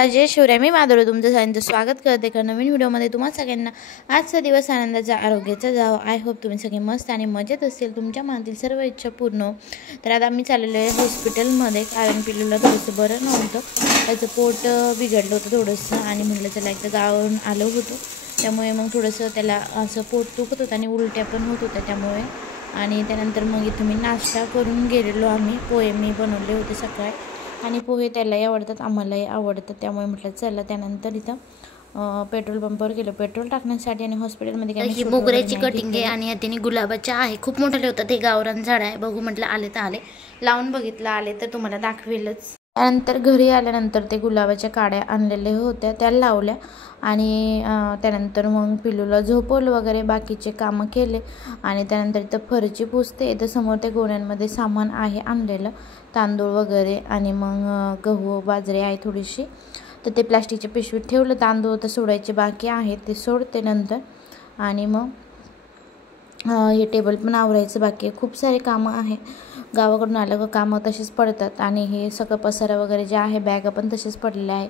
माता जय शिवराय. मी माधुरी तुमचं सगळ्यांचं स्वागत करते एका नवीन व्हिडिओमध्ये. तुम्हा सगळ्यांना आजचा दिवस आनंदाचा आरोग्याचा जावो. आय होप तुम्ही सगळे मस्त आणि मजेत असेल, तुमच्या मनातील सर्व इच्छा पूर्ण हो. तर आता मी चाललेलो आहे हॉस्पिटलमध्ये, कारण पिल्लूला थोडंसं बरं नव्हतं, त्याचं पोट बिघडलं होतं थोडंसं आणि म्हटलं चला एकदा गावावरून आलो होतो, त्यामुळे मग थोडंसं त्याला असं पोट दुखत होतं आणि उलट्या पण होत होत्या त्यामुळे. आणि त्यानंतर मग इथं मी नाश्ता करून गेलेलो आम्ही. पोहे मी बनवले होते सकाळी आणि पोहे त्यालाही आवडतात, आम्हालाही आवडतं, त्यामुळे म्हटलं चला. त्यानंतर इथं पेट्रोल पंपावर गेलो पेट्रोल टाकण्यासाठी आणि हॉस्पिटलमध्ये काय ही मोगऱ्याची कटिंग आहे आणि ह्याने गुलाबाच्या आहे, खूप मोठे होतं ते, गावरान झाड आहे. बघू म्हटलं आले तर आले, लावून बघितलं, आले तर तुम्हाला दाखवेलच. त्यानंतर घरी आल्यानंतर ते गुलाबाच्या काड्या आणलेल्या होत्या त्या लावल्या आणि त्यानंतर मग पिल्लूला झोपवलं वगैरे, बाकीचे कामं केले. आणि त्यानंतर इथं फरची पुसते. इथं समोर त्या गोण्यांमध्ये सामान आहे आणलेलं, तांदूळ वगैरे आणि मग गहू बाजरी आहे थोडीशी, तर ते प्लास्टिकच्या पिशवीत ठेवलं. तांदूळ तर सोडायचे बाकी आहेत, ते सोडते नंतर. आणि मग हे टेबल पण आवरायचं बाकी आहे, खूप सारे कामं आहे. गावाकडून आलं का कामं तसेच पडतात. आणि हे सगळं पसारा वगैरे जे आहे, बॅगा पण तसेच पडलेल्या आहे,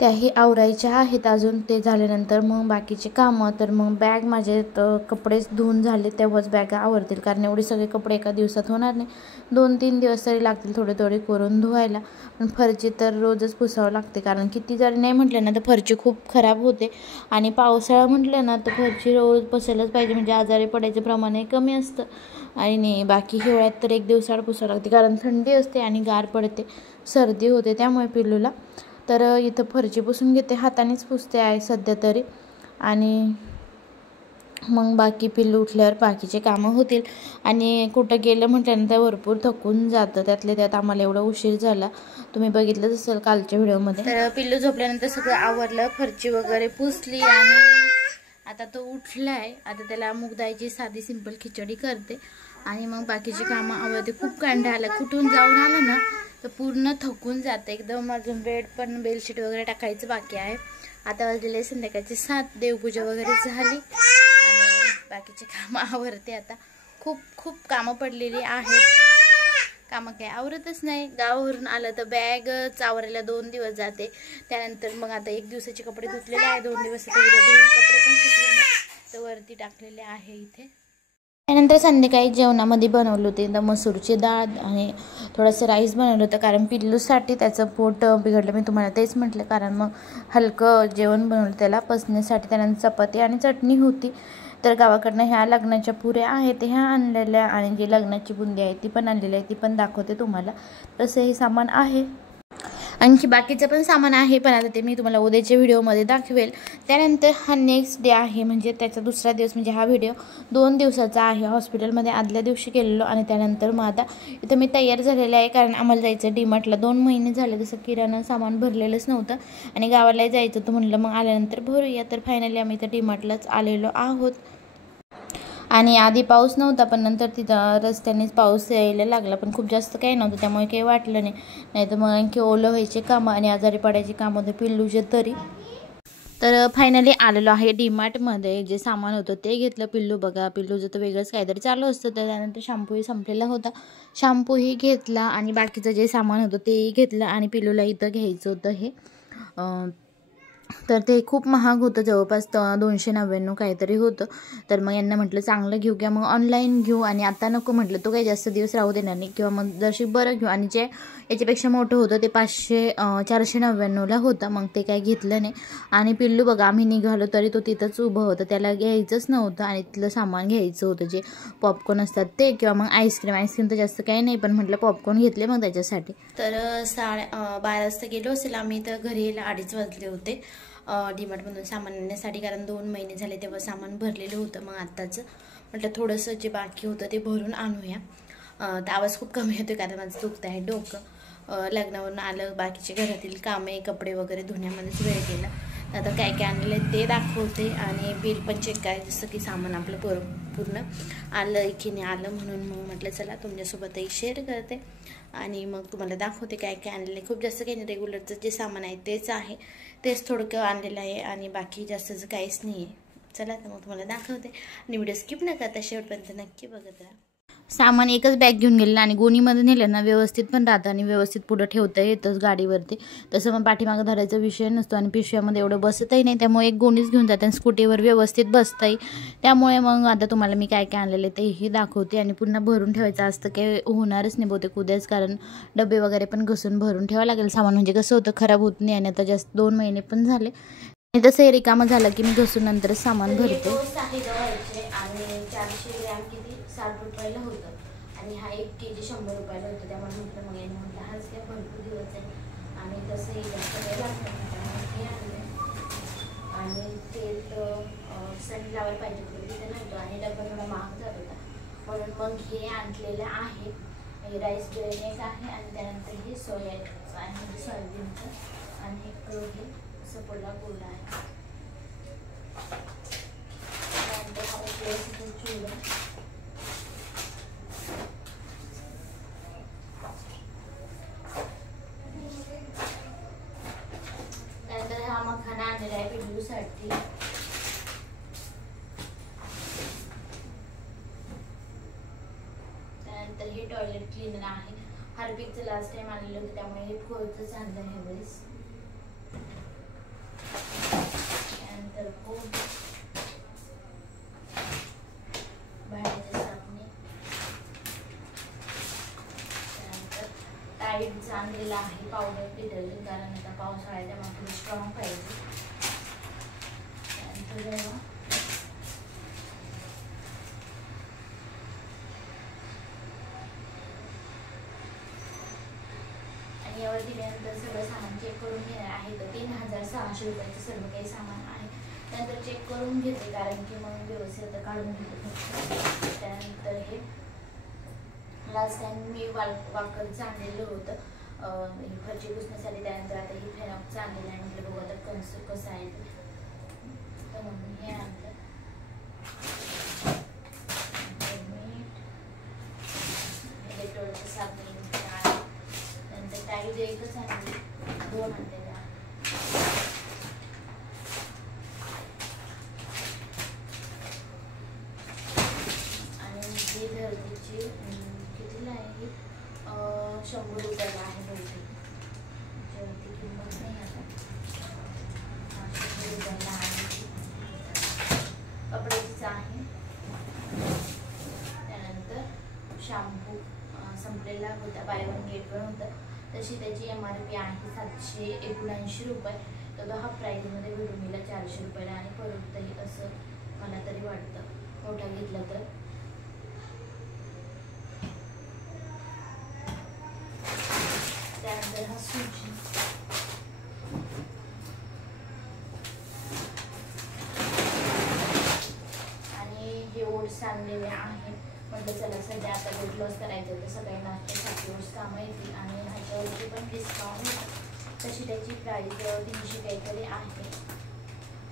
त्याही आवरायच्या आहेत अजून. ते झाल्यानंतर मग बाकीचे कामं, तर मग बॅग माझे कपडेच धुवून झाले तेव्हाच बॅगा आवरतील, कारण एवढे सगळे कपडे एका दिवसात होणार नाही, 2-3 दिवस तरी लागतील थोडे थोडे करून धुवायला. पण फरची तर रोजच पुसावं लागते, कारण किती जरी नाही म्हटलं ना तर फरची खूप खराब होते. आणि पावसाळा म्हटलं ना तर फरची रोज पुसायलाच पाहिजे, म्हणजे आजारी पडायचं प्रमाण कमी असतं. आणि बाकी हिवाळ्यात तर 1 दिवसाआड पुसावं लागते, कारण थंडी असते आणि गार पडते, सर्दी होते त्यामुळे पिल्लूला. तर इथं फरची पुसून घेते, हातानेच पुसते आहे सध्या तरी. आणि मग बाकी पिल्लू उठल्यावर बाकीचे कामं होतील. आणि कुठं गेलं म्हटल्यानंतर भरपूर थकून जातं, त्यातल्या त्यात आम्हाला एवढा उशीर झाला, तुम्ही बघितलंच असेल कालच्या व्हिडिओमध्ये. तर पिल्लू झोपल्यानंतर सगळं आवरलं, फरची वगैरे पुसली आणि आता तो उठलाय. आता त्याला मूग डाळीची साधी सिंपल खिचडी करते आणि मग बाकीची कामं आवडते. खूप कंटाळा आला, कुठून जाऊन आलं ना तर पूर्ण थकून जातं एकदम. अजून बेड पण बेडशीट वगैरे टाकायचं बाकी आहे. आता वाजलेले संध्याकाळचे 7, देवपूजा वगैरे झाली आणि बाकीचे कामं आवरते आता. खूप कामं पडलेली आहेत, कामं काय आवरतच नाही. गावावरून आलं तर बॅगच आवरायला 2 दिवस जाते. त्यानंतर मग आता 1 दिवसाचे कपडे धुतलेले आहे, 2 दिवस कपडे पण सुकले नाही तर वरती टाकलेले आहे इथे. त्यानंतर संध्याकाळी जेवणामध्ये बनवलं होते मसूरची डाळ आणि थोडंसं राईस बनवलं होतं, कारण पिल्लूसाठी त्याचं पोट बिघडलं, मी तुम्हाला तेच म्हटलं, कारण मग हलकं जेवण बनवलं त्याला पचण्यासाठी. त्यानंतर चपाती आणि चटणी होती. तर गावाकडनं ह्या लग्नाच्या पुऱ्या आहेत ह्या आणलेल्या, आणि जी लग्नाची बुंदी आहे ती पण आणलेली आहे, ती पण दाखवते तुम्हाला. तसं हे सामान आहे, आणखी बाकीचं पण सामान आहे, पण आता ते मी तुम्हाला उद्याच्या व्हिडिओमध्ये दाखवेल. त्यानंतर हा नेक्स्ट डे आहे, म्हणजे त्याचा दुसरा दिवस, म्हणजे हा व्हिडिओ 2 दिवसाचा आहे. हॉस्पिटलमध्ये आदल्या दिवशी गेलेलो आणि त्यानंतर मग आता इथं मी तयार झालेले आहे, कारण आम्हाला जायचं डीमार्टला. 2 महिने झाले जसं किराणा सामान भरलेलंच नव्हतं आणि गावालाही जायचं होतं, म्हटलं मग आल्यानंतर भरूया. तर फायनली आम्ही इथं डीमार्टलाच आलेलो आहोत. आणि आधी पाऊस नव्हता, पण नंतर तिथं रस्त्यानेच पाऊस यायला लागला, पण खूप जास्त काही नव्हतं त्यामुळे काही वाटलं नाही. नाही तर मग आणखी ओलं व्हायचे कामं आणि आजारी पडायचे कामं होते पिल्लूचे तरी. तर फायनली आलेलो आहे डीमार्टमध्ये. जे सामान होतं ते घेतलं. पिल्लू बघा, पिल्लूचं तर वेगळंच काहीतरी चालू असतं. तर त्यानंतर शॅम्पूही संपलेला होता, शॅम्पूही घेतला आणि बाकीचं जे सामान होतं तेही घेतलं. आणि पिल्लूला इथं घ्यायचं होतं हे, तर ते खूप महाग होतं, जवळपास 299 काहीतरी होतं. तर मग यांना म्हटलं चांगलं घेऊ किंवा मग ऑनलाईन घेऊ, आणि आता नको म्हटलं, तो काही जास्त दिवस राहू देणार नाही, किंवा मग जशी बरं घेऊ. आणि जे याच्यापेक्षा मोठं होतं ते 499ला होतं, मग ते काही घेतलं नाही. आणि पिल्लू बघा, आम्ही निघालो तरी तो तिथंच उभं होतं, त्याला घ्यायचंच नव्हतं आणि तिथलं सामान घ्यायचं होतं, जे पॉपकॉर्न असतात ते, किंवा मग आईस्क्रीम तर जास्त काही नाही, पण म्हटलं पॉपकॉर्न घेतले मग त्याच्यासाठी. तर 12 वाजता गेलो असेल आम्ही, तर घरी यायला 2:30 वाजले होते डीमार्टमधून सामान आणण्यासाठी, कारण 2 महिने झाले तेव्हा सामान भरलेलं होतं. मग आत्ताचं म्हटलं थोडंसं जे बाकी होतं ते भरून आणूया. तर आवाज खूप कमी होतो कारण माझं दुखतं आहे डोकं. लग्नावरून आलं, बाकीचे घरातील कामे कपडे वगैरे धुण्यामध्येच वेळ गेला. आता काय काय आणलेलं आहे ते दाखवते आणि बिल पण चेक काय, जसं की सामान आपलं पूर्ण आलं की नाही आलं, म्हणून मग म्हटलं चला तुमच्यासोबतही शेअर करते आणि मग तुम्हाला दाखवते काय काय आणलेलं आहे. खूप जास्त काही नाही, रेग्युलरचं जे सामान आहे तेच आहे, तेच थोडकं आणलेलं आहे आणि बाकी जास्तचं काहीच नाही आहे. चला तर मग तुम्हाला दाखवते आणि व्हिडिओ स्किप न करता शेवटपर्यंत नक्की बघत राहा. सामान एकच बॅग घेऊन गेलेलं आणि गोणीमध्ये नेलं ना व्यवस्थित पण राहतं आणि व्यवस्थित पुढं ठेवता येतंच गाडीवरती. तसं मग पाठीमागं धरायचा विषय नसतो आणि पिशव्यामध्ये एवढं बसतही नाही, त्यामुळे एक गोणीच घेऊन जाते आणि स्कूटीवर व्यवस्थित बसतंही. त्यामुळे मग आता तुम्हाला मी काय काय आणलेलं आहे तेही दाखवते. आणि पुन्हा भरून ठेवायचं असतं काही होणारच नाही बहुतेक उद्याच, कारण डबे वगैरे पण घसून भरून ठेवावं लागेल सामान, म्हणजे कसं होतं खराब होत नाही. आणि आता जास्त 2 महिने पण झाले आणि तसं रिकामं झालं की मी घसून नंतरच सामान भरते. आणि 400 ग्रॅम किती 60 रुपयाला होतं आणि हा 1 kg 100 रुपयाला होतं. त्यामुळे म्हटलं मग याने म्हटलं हाच काय भरपूर दिवस आहे आणि तसंही जास्त वेळ लागतं हे आणलं. आणि तेल सनफ्लावर पाहिजे होतं तिथे नव्हतं आणि डब्बा थोडा महाग जात होता, म्हणून मग हे आणलेलं आहे. हे राईस ब्रेड एक आहे आणि त्यानंतर हे सोयाचं आहे, म्हणजे सोयाबीनचं, आणि हे सपोला गोल्ड आहे. त्यानंतर हा एक चूड़ा, त्यानंतर हा मखाना आणलेला आहे पिल्लूसाठी. त्यानंतर हे टॉयलेट क्लीनर आहे. हार्पिकचं लास्ट टाइम आणलेलं होतं त्यामुळे हे खोलचंच आणलं आहे वेळेस. त्यानंतर भांड्याची साबणे, त्यानंतर टाईडचं आणलेलं आहे पावडर डिटर्जंट, कारण आता पावसाळा आहे त्यामुळे थोडी स्ट्रॉंग पाहिजे. त्यानंतर आणि यावर दिल्यानंतर सगळं सामान चेक करून घेणार आहे. तर 3600 रुपयाचं सर्व काही सामान आहे. त्यानंतर चेक करून घेते, कारण की मग व्यवस्थित काढून घेते. त्यानंतर हे लास्ट टाइम मी वाकरचं आणलेलं होतं फरची पुसण्यासाठी. त्यानंतर आता हे फेनॉक्सचं आणलेलं आहे. म्हटलं बघू आता कसं आहे ते, म्हणून हे आणलं. मीठ, इलेक्ट्रॉनिकचं साबण, त्यानंतर टाईड एकच आणली, 2 आणलेलं आहे. धरतीची कितीला आहे, 100 रुपयाला आहे बहुतेक, ती किंमत नाही आता, 100 रुपयाला आहे. कपड्याचीच आहे. त्यानंतर शॅम्पू संपलेला होता, बाय 1 गेट 1 होतं, तशी त्याची MRP आहे 779 रुपये. तर तो हाफ प्राईजमध्ये भेटून गेला 400 रुपयाला आणि परवडतही असं मला तरी वाटतं मोठा घेतला तर. त्यानंतर हा सुजी, आणि हे ओट्स आणलेले आहे. म्हटलं चला सध्या आता वेट लॉस करायचं तर सकाळी नाश्त्यासाठी ओट्स कामं येतील आणि ह्याच्यावरती पण डिस्काउंट होतं. तशी त्याची प्राईस 300 काहीतरी आहे,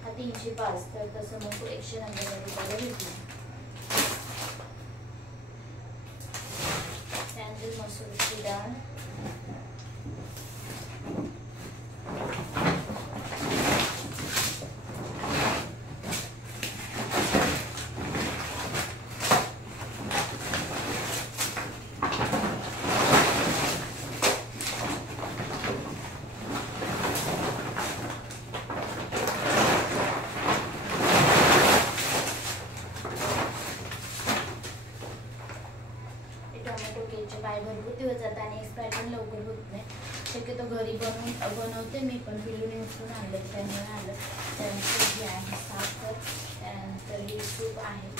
हा 305, तर तसं मग 190 रुपयाला भेटला. त्यानंतर मसूरची डाळ, बाय भरपूर दिवस जातं आणि एक्सपायर पण लवकर होत नाही. शक्यतो घरी बनवते मी, पण पिलूने उचलून आणलं त्यामुळे आलं. त्यानंतर हे आहे साखर, त्यानंतर हे सूप आहे,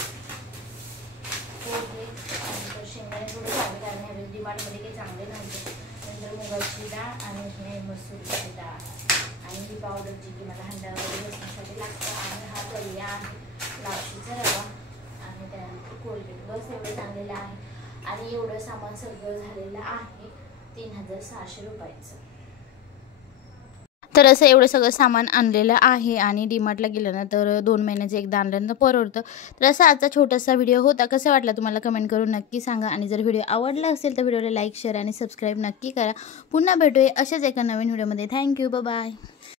पोहे, त्यानंतर शेंगदाणे थोडं चांगले, कारण ह्यावेळेस डिमार्टमध्ये काही चांगले नव्हते. नंतर मुगाची डाळ आणि हे मसूरची डाळ आणि ही पावडर जी की मला हंडा वगैरे बसण्यासाठी लागतं. आणि हा दलिया आहे, लापशीचा रवा आणि त्यानंतर कोलगेट, बस एवढं चांगलेलं आहे. आणि एवढं सामान सगळं झालेलं आहे 3600 रुपयाचं. तर असं एवढं सगळं सामान आणलेलं आहे आणि डीमार्टला गेलं ना तर 2 महिन्याचं एकदा आणल्यानंतर परवडतं. तर असा आजचा छोटासा व्हिडिओ होता. कसा वाटला तुम्हाला कमेंट करून नक्की सांगा. आणि जर व्हिडिओ आवडला असेल तर व्हिडिओला लाईक, शेअर आणि सबस्क्राईब नक्की करा. पुन्हा भेटूया अशाच एका नवीन व्हिडिओमध्ये. Thank you, bye.